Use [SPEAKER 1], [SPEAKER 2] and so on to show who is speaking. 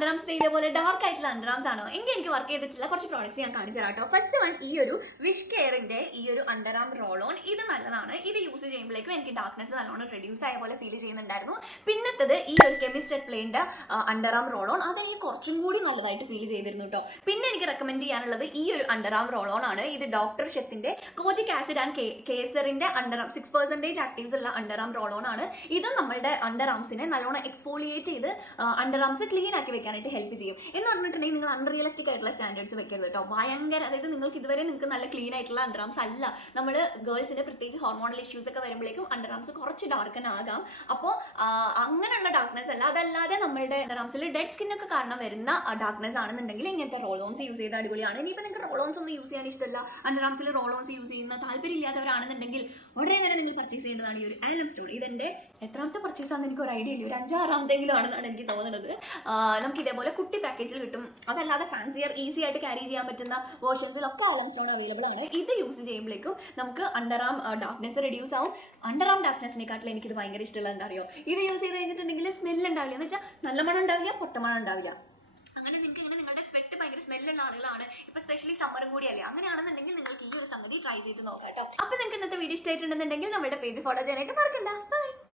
[SPEAKER 1] Underarms ഇതേപോലെ dark ആയിട്ടുള്ള underarms ആണോ? എങ്കിൽ എനിക്ക് വർക്ക് ചെയ്തിട്ടില്ല. കുറച്ച് പ്രോഡക്റ്റ്സ് ഞാൻ കാണിച്ചു തരാം കേട്ടോ. ഫസ്റ്റ് വൺ ഈ ഒരു വിഷ് കെയറിന്റെ ഈ ഒരു അണ്ടർആം റോൾ ഓൺ ഇത് നല്ലതാണ്. ഇത് യൂസ് ചെയ്യുമ്പോഴേക്കും എനിക്ക് ഡാർക്ക്നെസ് നല്ലോണം റെഡ്യൂസ് ആയ പോലെ ഫീൽ ചെയ്യുന്നുണ്ടായിരുന്നു. പിന്നത്തത് ഈ ഒരു കെമിസ്റ്റ് പ്ലെയിന്റെ അണ്ടർആം റോൾ ഓൺ അത് എനിക്ക് കുറച്ചും കൂടി നല്ലതായിട്ട് ഫീൽ ചെയ്തിരുന്നു കേട്ടോ. പിന്നെ എനിക്ക് റെക്കമെൻഡ് ചെയ്യാനുള്ളത് ഈ ഒരു അണ്ടർആം റോൾ ഓൺ ആണ്. ഇത് ഡോക്ടർ ഷെത്തിന്റെ കോജിക് ആസിഡ് ആൻഡ് കേസറിന്റെ അണ്ടർആം സിക്സ് പെർസെന്റേജ് ആക്റ്റീവ്സ് ഉള്ള അണ്ടർആം റോൾ ഓൺ ആണ്. ഇത് നമ്മളുടെ അണ്ടർആംസിനെ നല്ലോണം എക്സ്ഫോളിയേറ്റ് ചെയ്ത് അണ്ടർആംസ് ക്ലീൻ ആക്കി വെക്കാനായിട്ട് ഹെൽപ്പ് ചെയ്യും. എന്ന് പറഞ്ഞിട്ടുണ്ടെങ്കിൽ നിങ്ങൾ അൺറിയലിസ്റ്റിക് ആയിട്ടുള്ള സ്റ്റാൻഡേർഡ്സ് വെക്കരുത് കേട്ടോ ഭയങ്കര അതായത് നിങ്ങൾക്ക് ഇതുവരെ നിങ്ങൾക്ക് നല്ല ക്ലീൻ ആയിട്ടുള്ള അണ്ടർആംസ് അല്ല. നമ്മൾ ഗേൾസിന്റെ പ്രത്യേകിച്ച് ഹോർമോണൽ ഇഷ്യൂസ് ഒക്കെ വരുമ്പോഴേക്കും അണ്ടർആംസ് കുറച്ച് ഡാർക്കൻ ആകാം. അപ്പോൾ അങ്ങനെയുള്ള ഡാർക്ക്നെസ് അല്ല. അതല്ലാതെ നമ്മളുടെ അണ്ടർആംസിൽ ഡെഡ് സ്കിൻ ഒക്കെ കാരണം വരുന്ന ഡാർക്ക്നെസ് ആണെന്നുണ്ടെങ്കിൽ ഇങ്ങനത്തെ റോളോൺസ് യൂസ് ചെയ്ത അടിപൊളിയാണ്. ഇനിയിപ്പോൾ നിങ്ങൾക്ക് റോളോൺസ് ഒന്നും യൂസ് ചെയ്യാൻ ഇഷ്ടമല്ല. അണ്ടർആംസിൽ റോളോൺസ് യൂസ് ചെയ്യുന്ന താല്പര്യം ഇല്ലാത്തവരാണെന്നുണ്ടെങ്കിൽ ഉടനെ തന്നെ നിങ്ങൾ പർച്ചേസ് ചെയ്യേണ്ടതാണ് ഈ ഒരു ആലം സ്റ്റോൺ ഇതെന്റെ എത്രാമത്തെ പർച്ചേസ് ആണെന്ന് എനിക്ക് ഒരു ഐഡിയ ഇല്ല. ഒരു അഞ്ചാറാമത്തെങ്കിലും ആണെന്നാണ് എനിക്ക് തോന്നുന്നത്. ആ, നമുക്ക് ഇതേപോലെ കുട്ടി പാക്കേജിൽ കിട്ടും. അതല്ലാതെ ഫാൻസിയർ ഈസി ആയിട്ട് ക്യാരി ചെയ്യാൻ പറ്റുന്ന വേർഷൻസിലൊക്കെ ആലം സ്റ്റോൺ അവൈലബിൾ ആണ്. ഇത് യൂസ് ചെയ്യുമ്പോഴേക്കും നമുക്ക് അണ്ടർആം ഡാർക്ക്നെസ് റെഡ്യൂസ് ആവും. അണ്ടർആം ഡാർക്ക്നെസ്സിനെക്കാട്ടിൽ എനിക്കിത് ഭയങ്കര ഇഷ്ടമുള്ള എന്താ അറിയോ? ഇത് യൂസ് ചെയ്ത് കഴിഞ്ഞിട്ടുണ്ടെങ്കിൽ സ്മെല്ല് ഉണ്ടാവില്ല. എന്ന് വെച്ചാൽ നല്ല മണം ഉണ്ടാവില്ല പൊട്ടമണം ഉണ്ടാവില്ല. അങ്ങനെ നിങ്ങൾക്ക് ഇങ്ങനെ നിങ്ങളുടെ സ്വെറ്റ് ഭയങ്കര സ്മെല്ലുള്ള ആളുകളാണ്. ഇപ്പൊ സ്പെഷ്യലി സമ്മറും കൂടിയല്ലേ. അങ്ങനെയാണെന്നുണ്ടെങ്കിൽ നിങ്ങൾക്ക് ഈ ഒരു സംഗതി ട്രൈ ചെയ്ത് നോക്കാം കേട്ടോ. അപ്പൊ നിങ്ങൾക്ക് ഇന്നത്തെ വീഡിയോ ഇഷ്ടമായിട്ടുണ്ടെന്നുണ്ടെങ്കിൽ നമ്മുടെ പേജ് ഫോളോ ചെയ്യാനായിട്ട് മറക്കണ്ട. ബൈ